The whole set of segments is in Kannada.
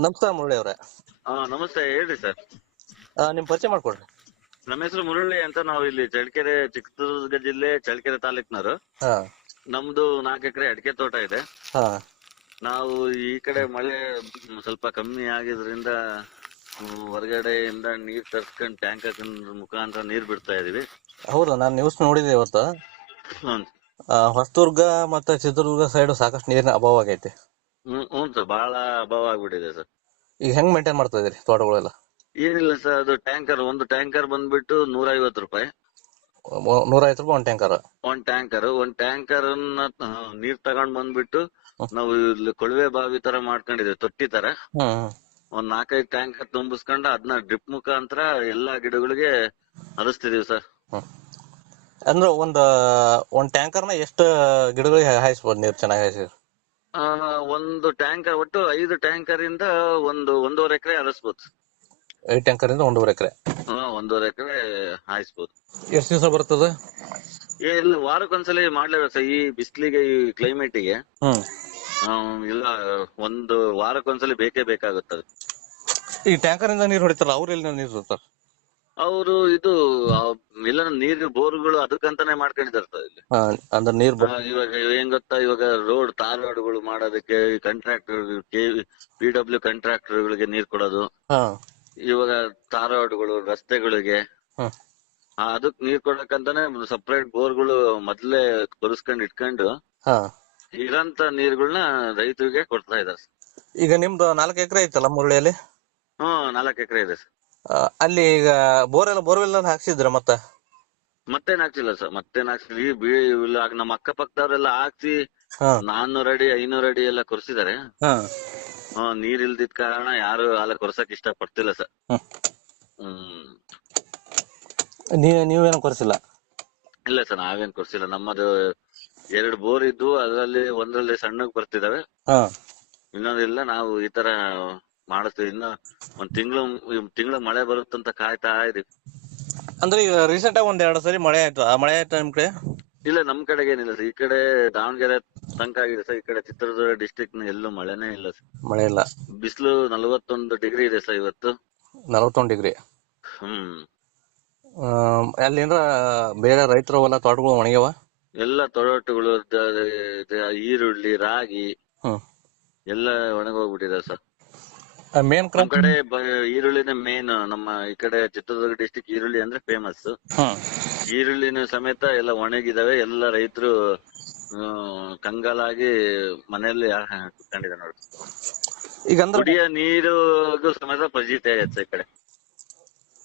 ನಮಸ್ಕಾರ ಮುರಳಿ ಅವರೇ. ಹಾ ನಮಸ್ತೆ ಹೇಳ್ರಿ ಸರ್. ನಿಮ್ ಪರಿಚಯ ಮಾಡ್ಕೊಡ್ರಿ. ನಮ್ಮ ಹೆಸರು ಮುರಳಿ ಅಂತ ನಾವು ಇಲ್ಲಿ ಚಳ್ಳಕೆರೆ ಚಿತ್ರದುರ್ಗ ಜಿಲ್ಲೆ ಚಳ್ಳಕೆರೆ ತಾಲೂಕ್ನವರು. ಹಾ. ನಮ್ದು ನಾಲ್ಕು ಎಕರೆ ಅಡಿಕೆ ತೋಟ ಇದೆ. ಹಾ. ನಾವು ಈ ಕಡೆ ಮಳೆ ಸ್ವಲ್ಪ ಕಮ್ಮಿ ಆಗಿದ್ರಿಂದ ಹೊರಗಡೆಯಿಂದ ನೀರ್ ತರ್ಸ್ಕೊಂಡ್ ಟ್ಯಾಂಕರ್ ಮುಖಾಂತರ ನೀರ್ ಬಿಡ್ತಾ ಇದೀವಿ. ಹೌದು ನಾನು ನ್ಯೂಸ್ ನೋಡಿದೆ ಇವತ್ತು. ಹ್ಮ್. ಹೊಸದುರ್ಗ ಮತ್ತೆ ಚಿತ್ರದುರ್ಗ ಸೈಡ್ ಸಾಕಷ್ಟು ನೀರಿನ ಅಭಾವ ಆಗೈತಿ. ಹ್ಮ್ ಹ್ಞೂ ಸರ್ ಬಹಳ ಅಭಾವ ಆಗ್ಬಿಟ್ಟಿದೆ ಸರ್ ಈಗ ಹೆಂಗ್ ಮೇಂಟೈನ್ ಮಾಡ್ತಾ ಇದೀರಿ ತೋಟಗಳೆಲ್ಲ? ಏನಿಲ್ಲ ಸರ್ ಅದು ಟ್ಯಾಂಕರ್ ಒಂದು ಟ್ಯಾಂಕರ್ ಬಂದ್ಬಿಟ್ಟು ನೂರ ಐವತ್ತು ರೂಪಾಯಿ ನೂರ ಐವತ್ತು ರೂಪಾಯಿ ಒಂದ್ ಟ್ಯಾಂಕರ್ ಒಂದ್ ಟ್ಯಾಂಕರ್ ಒಂದ್ ಟ್ಯಾಂಕರ್ ನೀರ್ ತಗೊಂಡ್ ಬಂದ್ಬಿಟ್ಟು ನಾವು ಇಲ್ಲಿ ಕೊಳವೆ ಬಾವಿ ತರ ಮಾಡ್ಕೊಂಡಿದೀವಿ ತೊಟ್ಟಿ ತರ. ಹ್ಮ್ ಒಂದ್ ನಾಲ್ಕೈದು ಟ್ಯಾಂಕರ್ ತುಂಬಿಸ್ಕೊಂಡು ಅದನ್ನ ಡ್ರಿಪ್ ಮುಖಾಂತರ ಎಲ್ಲಾ ಗಿಡಗಳಿಗೆ ಹರಿಸ್ತಿದೀವಿ ಸರ್ ಅಂದ್ರ ಒಂದ್ ಒಂದ್ನ ಎಷ್ಟು ಗಿಡಗಳಿಗೆ ಹಾಯಿಸ್ಬೋದು ನೀರು ಚೆನ್ನಾಗಿ ಹಾಯಿಸಿ ಆ, ಒಂದು ಟ್ಯಾಂಕರ್ ಒಟ್ಟು ಐದು ಟ್ಯಾಂಕರ್ ಇಂದ ಒಂದು ಒಂದೂವರೆ ಎಕರೆ ಹರಿಸ್ಬೋದು. ಐದು ಟ್ಯಾಂಕರ್ ಇಂದ ಒಂದೂವರೆ ಎಕರೆ. ಹಾ ಒಂದೂವರೆ ಎಕರೆ ಹಾಯಿಸ್ಬೋದು. ಎಷ್ಟು ದಿವಸ ಬರ್ತದೆ? ಏ, ಇಲ್ಲ ವಾರಕ್ಕೊಂದ್ಸಲಿ ಮಾಡ್ಲೇಬೇಕು ಸರ್ ಈ ಬಿಸ್ಲಿಗೆ ಈ ಕ್ಲೈಮೇಟಿಗೆ ಹ್ಮ್. ಇಲ್ಲ ಒಂದು ವಾರಕ್ಕೊಂದ್ಸಲಿ ಬೇಕೇ ಬೇಕಾಗುತ್ತದೆ ಈ ಟ್ಯಾಂಕರ್ ಇಂದ ನೀರು ಹೊಡಿತಾರಲ್ಲ ಅವ್ರ ಎಲ್ಲಿ ನೀರು ಇರ್ತಾರೆ ಅವರು ಇದು ಮಿಲನ ನೀರು ಬೋರ್ಗಳು ಅದಕ್ಕಂತಾನೆ ಮಾಡ್ಕೊಂಡಿದ್ದಾರೆ ಸರ್ ಇಲ್ಲಿ. ಹಾ ಅಂದ್ರೆ ನೀರ್ ಇವಾಗ ಏನ್ ಗೊತ್ತಾ ಇವಾಗ ರೋಡ್ ತಾರ್ ರೋಡ್ಗಳು ಮಾಡೋದಕ್ಕೆ ಕಂಟ್ರಾಕ್ಟರ್ ಪಿ ಡಬ್ಲ್ಯೂ ಕಾಂಟ್ರಾಕ್ಟರ್ಗಳಿಗೆ ನೀರ್ ಕೊಡೋದು. ಹಾ. ಇವಾಗ ತಾರ್ ರೋಡ್ಗಳು ರಸ್ತೆಗಳಿಗೆ. ಆ, ಅದಕ್ ನೀರ್ ಕೊಡಕ್ಕಂತಾನೆ ಸಪರೇಟ್ ಬೋರ್ಗಳು ಮೊದ್ಲೇ ಕೊರಿಸ್ಕೊಂಡ್ ಇಟ್ಕೊಂಡು ಹಾ. ಇರಂತ ನೀರ್ಗಳನ್ನ ರೈತರಿಗೆ ಕೊಡ್ತಾ ಇದ್ದಾರೆ ಈಗ ನಿಮ್ದು ನಾಲ್ಕು ಎಕರೆ ಐತಲ್ಲ ಮುರಳಿಯಲ್ಲಿ? ಹ್ಮ್ ನಾಲ್ಕು ಎಕರೆ ಇದೆ sir. ಆ, ಅಲ್ಲಿ ಈಗ ಬೋರ್ ಎಲ್ಲ ಬೋರ್ವೆಲ್ ಹಾಕ್ಸಿದ್ರ ಮತ್ತ? ಮತ್ತೇನ್ ಹಾಕ್ಸಿಲ್ಲ ಸರ್ ಮತ್ತೇನ್ ಹಾಕ್ಸಿಲ್ಲ ಈ ನಮ್ಮ ಇಲ್ಲ ನಮ್ಮ ಅಕ್ಕಪಕ್ಕದವ್ರೆಲ್ಲ ಹಾಕ್ಸಿ ಹಾ. ನಾನ್ನೂರ್ ಅಡಿ ಐನೂರ ಅಡಿ ಎಲ್ಲ ಕೊರ್ಸಿದಾರೆ. ಹಾ. ನೀರ್ ಇಲ್ದಿದ್ ಕಾರಣ ಯಾರು ಅಲ್ಲ ಕೊರ್ಸಕ್ ಇಷ್ಟ ಪಡ್ತಿಲ್ಲ ಸರ್. ಹ್ಮ್. ಹ್ಮ್. ನೀವ್ ನೀವೇನು ಕೊರ್ಸಿಲ್ಲ? ಇಲ್ಲ ಸರ್ ನಾವೇನ್ ಕೊರ್ಸಿಲ್ಲ. ನಮ್ಮದು ಎರಡು ಬೋರ್ ಇದ್ವು ಅದರಲ್ಲಿ ಒಂದ್ರಲ್ಲಿ ಸಣ್ಣಗ್ ಬರ್ತಿದಾವೆ. ಹಾ. ಇನ್ನೊಂದಿಲ್ಲ ನಾವು ಈ ತರ ಮಾಡಿಸ್ತೀವಿ. ಇನ್ನ ಒಂದ್ ತಿಂಗಳು ತಿಂಗಳು ಮಳೆ ಬರುತ್ತಂತ ಕಾಯ್ತಾ ಇದೀವಿ. ಅಂದ್ರೆ ಈಗ ರೀಸೆಂಟ್ ಆಗಿ ಒಂದ್ ಎರಡು ಸರಿ ಮಳೆ ಆಯ್ತು. ಆ ಮಳೆ ಆಯ್ತು ನಿಮ್ ಕಡೆ? ಇಲ್ಲ ನಮ್ ಕಡೆಗೆ ಏನಿಲ್ಲ ಸರ್. ಈ ಕಡೆ ದಾವಣಗೆರೆ ತನಕ ಆಗಿದೆ ಸರ್. ಈ ಕಡೆ ಚಿತ್ರದುರ್ಗ ಡಿಸ್ಟಿಕ್ ಎಲ್ಲೂ ಮಳೆನೇ ಇಲ್ಲ ಸರ್. ಮಳೆ ಇಲ್ಲ. ಬಿಸಿಲು ನಲವತ್ತೊಂದು ಡಿಗ್ರಿ ಇದೆ ಸರ್ ಇವತ್ತು. ನಲವತ್ತೊಂದು ಡಿಗ್ರಿ. ಹ್ಮ್. ಅಲ್ಲಿಂದ ಬೇರೆ ರೈತರ ಹೊಲ ತೋಟಗಳು ಒಣಗ್ಯಾವ? ಎಲ್ಲ ತೊಡಟುಗಳು ಈರುಳ್ಳಿ ರಾಗಿ ಎಲ್ಲ ಒಣಗೋಗ್ಬಿಟ್ಟಿದೆ ಸರ್. ಮೇನ್ ನಮ್ ಕ್ರಾಪ್ ಕಡೆ ಬ- ಈರುಳ್ಳಿನೇ ಮೇನ್ ನಮ್ಮ ಈ ಕಡೆ ಚಿತ್ರದುರ್ಗ ಡಿಸ್ಟಿಕ್ ಈರುಳ್ಳಿ ಅಂದ್ರೆ ಫೇಮಸ್ ಈರುಳ್ಳಿನ ಸಮೇತ ಎಲ್ಲ ಒಣಗಿದಾವೆ. ಎಲ್ಲ ರೈತರು ಕಂಗಾಲಾಗಿ ಮನೆಯಲ್ಲಿ ಕುತ್ಕೊಂಡಿದೆ ನೋಡಿ. ಈಗ ಅಂದ್ರೆ ಕುಡಿಯೋ ನೀರು ಸಮೇತ ಫಜಿತಿ ಆಗತ್ತೆ ಈ ಕಡೆ.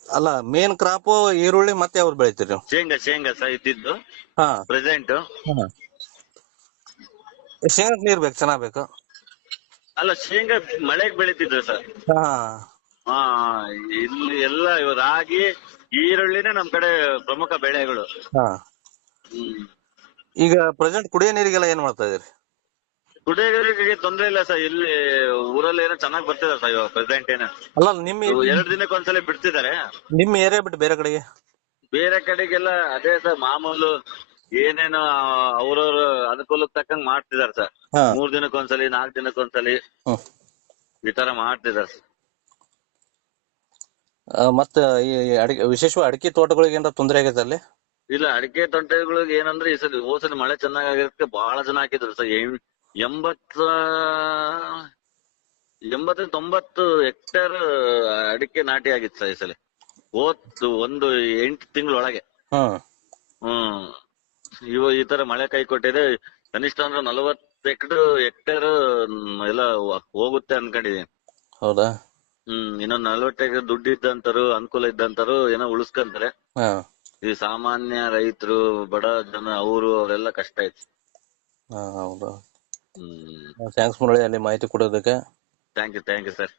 ಅಲ್ಲ ಮೇನ್ ಕ್ರಾಪ್ ಈರುಳ್ಳಿ ಮತ್ತೆ ಅವ್ರು ಬೆಳಿತೀರಿ ನೀವು? ಶೇಂಗಾ ಶೇಂಗಾ ಸಹ ಇದ್ದಿದ್ದು. ಹಾ. ಪ್ರೆಸೆಂಟ್ ಶೇಂಗಾ ನೀರ್ ಬೇಕು ಚೆನ್ನಾಗ್ ಬೇಕು. ಅಲ್ಲ ಶೇಂಗಾ ಮಳೆಗ್ ಬೆಳಿತಿದ್ರು ಸರ್. ಹಾ. ಹಾ ಇಲ್ಲಿ ಎಲ್ಲ ಇವ ರಾಗಿ ಈರುಳ್ಳಿನೇ ನಮ್ ಕಡೆ ಪ್ರಮುಖ ಬೆಳೆಗಳು. ಹಾ. ಹ್ಮ್. ಈಗ ಪ್ರೆಸೆಂಟ್ ಕುಡಿಯೋ ನೀರಿಗೆಲ್ಲ ಏನ್ ಮಾಡ್ತಾ ಇದೀರಿ ಕುಡಿಯೋರಿಗೆ ತೊಂದ್ರೆ ಇಲ್ಲ ಸರ್. ಇಲ್ಲಿ ಊರಲ್ಲಿ ಏನೋ ಚೆನ್ನಾಗ್ ಬರ್ತಿದೆ ಸರ್ ಇವಾಗ ಪ್ರೆಸೆಂಟ್ ಏನೋ. ಅಲ್ಲ ನಿಮ್ಮ ಎರಡ್ ದಿನಕ್ಕೆ ಒಂದ್ಸಲ ಬಿಡ್ತಿದ್ದಾರೆ. ನಿಮ್ಮ ಏರಿಯಾ ಬಿಟ್ಟು ಬೇರೆ ಕಡೆಗೆ? ಬೇರೆ ಕಡೆಗೆಲ್ಲ ಅದೇ ಸರ್ ಮಾಮೂಲು ಏನೇನೋ ಅವ್ರವ್ರ ಅನುಕೂಲಕ್ಕೆ ತಕ್ಕಂಗ್ ಮಾಡ್ತಿದಾರೆ ಸರ್. ಹಾ. ಮೂರ್ ದಿನಕ್ಕೆ ಒಂದ್ಸಲಿ ನಾಲ್ಕ್ ದಿನಕ್ಕೆ ಒಂದ್ಸಲಿ ಹ್ಮ್ ಈ ತರ ಮಾಡ್ತಿದಾರೆ ಸರ್. ಆ, ಮತ್ತ ಈ ಅಡಿಕೆ ವಿಶೇಷವಾಗಿ ಅಡಿಕೆ ತೋಟಗಳಿಗೆ ಏನಾರ ತೊಂದರೆ ಆಗೈತೆ ಅಲ್ಲಿ? ಇಲ್ಲ ಅಡಿಕೆ ತೊಂಟೆಗಳಿಗೆ ಏನಂದ್ರೆ ಈ ಸಲ ಹೋದ್ ಮಳೆ ಮಳೆ ಚೆನ್ನಾಗಿರೋದಕ್ಕೆ ಬಹಳ ಜನ ಹಾಕಿದ್ರು ಸರ್. ಎಂ- ಎಂಬತ್ತ ಎಂಬತ್ತರಿಂದ ತೊಂಬತ್ತು ಹೆಕ್ಟೇರ್ ಅಡಿಕೆ ನಾಟಿ ಆಗಿತ್ತು ಸರ್ ಈ ಸಲ. ಹೋದ್ ಒಂದು ಎಂಟು ತಿಂಗಳೊಳಗೆ ಹ್ಮ್ ಹ್ಮ್. ಇವ ಈ ತರ ಮಳೆ ಕೈ ಕೊಟ್ಟಿದೆ ಕನಿಷ್ಠ ಅಂದ್ರೆ ನಲವತ್ತು ಎಕ್ಟರ್ ಎಕ್ಟರ್ ಎಲ್ಲ ಹೋಗುತ್ತೆ ಅನ್ಕೊಂಡಿದೀನಿ. ಹೌದಾ? ಹ್ಮ್ ಇನ್ನೊಂದ್ ನಲ್ವತ್ತು ಎಕರೆ ದುಡ್ಡು ಇದ್ದಂತರು ಅನುಕೂಲ ಇದ್ದಂತರು ಏನೋ ಉಳಿಸ್ಕೊಂತಾರೆ. ಹಾ. ಈ ಸಾಮಾನ್ಯ ರೈತರು ಬಡ ಜನ ಅವರು ಅವರೆಲ್ಲ ಕಷ್ಟ ಐತಿ ಹಾ ಹೌದಾ? ಹ್ಮ್. ಥ್ಯಾಂಕ್ಸ್ ಮುರಳಿ ಅಲ್ಲಿ ಮಾಹಿತಿ ಕೊಡೋದಕ್ಕೆ. Thank you thank you sir